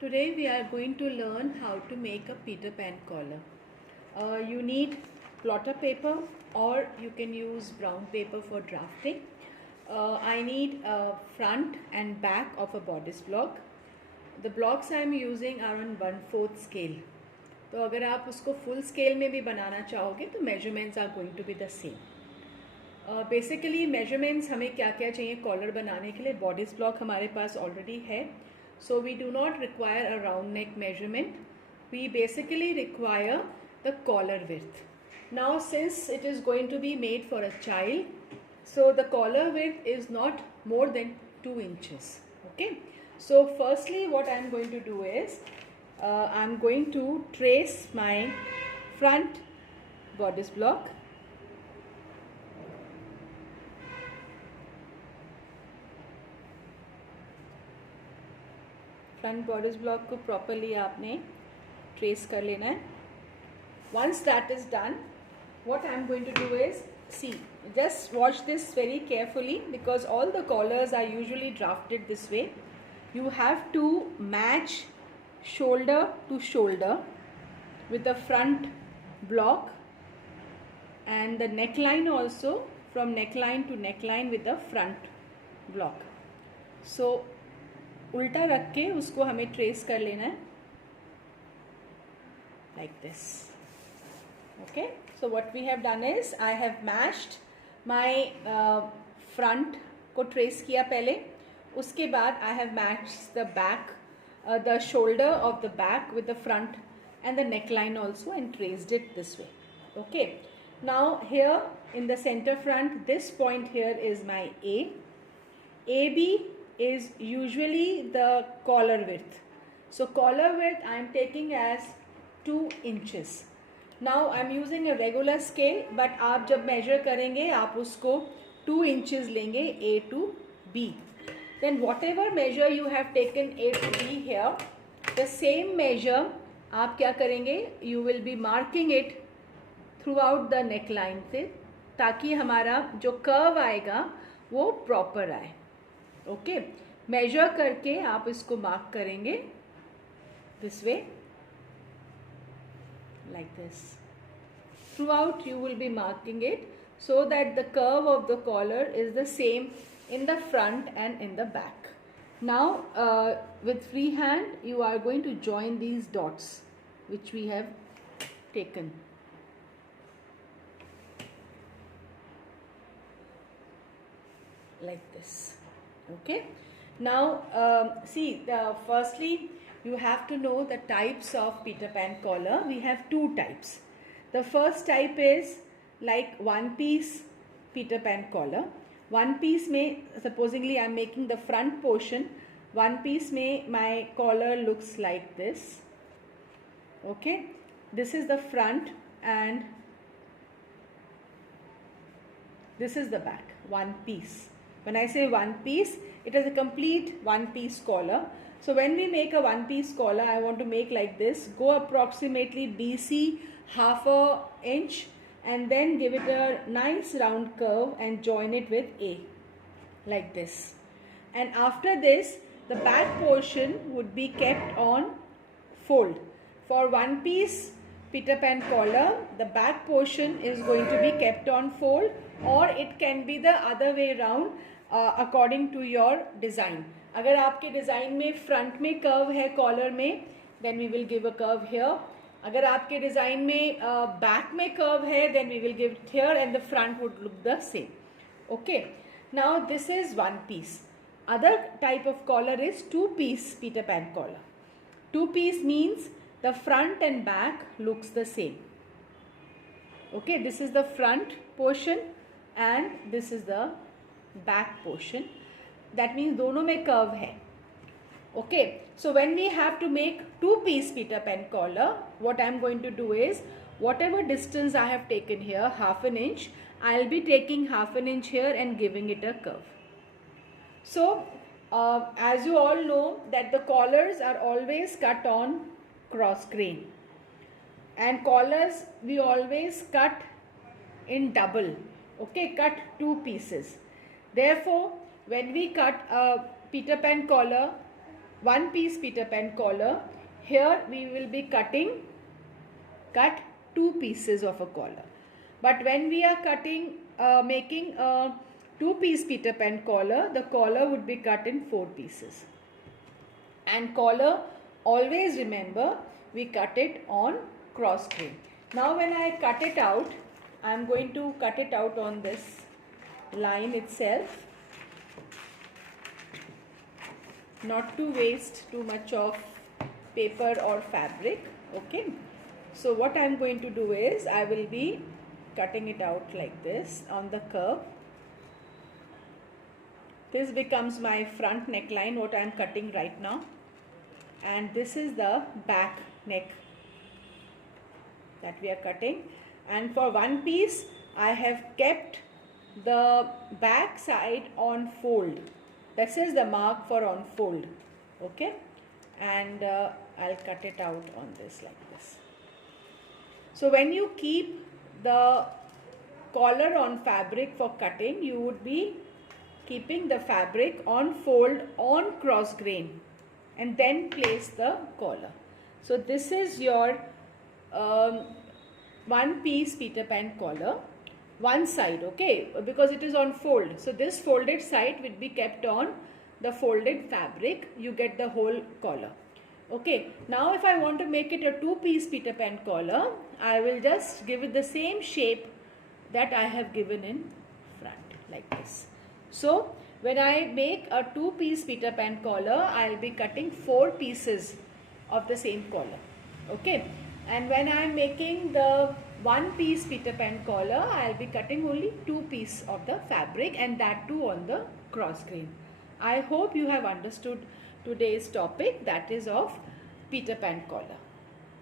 Today we are going to learn how to make a Peter Pan collar. You need plotter paper or you can use brown paper for drafting. I need a front and back of a bodice block. The blocks I am using are on 1/4 scale. तो अगर आप उसको full scale में भी बनाना चाहोगे तो measurements are going to be the same. Basically measurements हमें क्या क्या चाहिए कॉलर बनाने के लिए. बॉडीज ब्लॉक हमारे पास ऑलरेडी है, so we do not require a round neck measurement. We basically require the collar width. Now since it is going to be made for a child, so the collar width is not more than 2 inches. Okay, so firstly what I am going to do is I am going to trace my front bodice block. Front bodice block को properly आपने trace कर लेना है. Once that is done, what I am going to do is see, just watch this very carefully because all the collars are usually drafted this way. You have to match shoulder to shoulder with the front block and the neckline also, from neckline to neckline with the front block. So उल्टा रख के उसको हमें trace कर लेना है like this. Okay, so what we have done is I have matched my front को trace किया पहले. उसके बाद I have matched the back, the shoulder of the back with the front and the neckline also and traced it this way. Okay, now here in the center front, this point here is my A. AB is usually the collar width. So collar width I am taking as 2 inches. Now I am using a regular scale, but आप जब measure करेंगे आप उसको 2 inches लेंगे A to B. Then whatever measure you have taken A to B here, the same measure आप क्या करेंगे, you will be marking it through out the neck line से, ताकि हमारा जो कर्व आएगा वो प्रॉपर आए. ओके, मेजर करके आप इसको मार्क करेंगे this way like this. Through out you will be marking it so that the curve of the collar is the same in the front and in the back. Now with free hand you are going to join these dots which we have taken. Like this. Okay, now see, firstly you have to know the types of Peter Pan collar. We have 2 types. The first type is like one piece Peter Pan collar. One piece में supposingly I am making the front portion. One piece में my collar looks like this. Okay, this is the front and this is the back. One piece. When I say one piece, it is a complete one piece collar. So when we make a one piece collar, I want to make like this. Go approximately BC half a inch and then give it a nice round curve and join it with A like this. And after this, the back portion would be kept on fold. For one piece Peter Pan collar, the back portion is going to be kept on fold, or it can be the other way round according to your design. अगर आपके design में front में curve है collar में, then we will give a curve here. अगर आपके design में back में कर्व है, then we will give it here and the front would look the same. Okay, now this is one piece. Other type of collar is 2 piece Peter Pan collar. 2 piece means the front and back looks the same. Okay, this is the front portion and this is the back portion. That means दोनों में curve है. Okay, so when we have to make 2 piece Peter Pan collar, what I am going to do is, whatever distance I have taken here, half an inch, I will be taking half an inch here and giving it a curve. So as you all know that the collars are always cut on cross grain, and collars we always cut in double. Okay, cut 2 pieces. Therefore when we cut a Peter Pan collar, one piece Peter Pan collar. Here we will be cut 2 pieces of a collar. But when we are making a 2-piece Peter Pan collar, the collar would be cut in 4 pieces. And collar, always remember, we cut it on cross grain. Now when I cut it out, I am going to cut it out on this line itself, not to waste too much of paper or fabric. Okay, so what I am going to do is I will be cutting it out like this on the curve. This becomes my front neckline, what I am cutting right now, and this is the back neck that we are cutting. And for one piece I have kept the back side on fold. This is the mark for on fold. Okay, and I'll cut it out on this like this. So when you keep the collar on fabric for cutting, you would be keeping the fabric on fold on cross grain and then place the collar. So this is your one piece Peter Pan collar, one side, okay, because it is on fold. So this folded side will be kept on the folded fabric. You get the whole collar. Okay, now if I want to make it a 2-piece Peter Pan collar, I will just give it the same shape that I have given in front like this. So when I make a 2-piece Peter Pan collar, I will be cutting 4 pieces of the same collar. Okay, and when I am making the 1-piece Peter Pan collar, I will be cutting only 2 pieces of the fabric, and that too on the cross grain. I hope you have understood today's topic, that is of Peter Pan collar.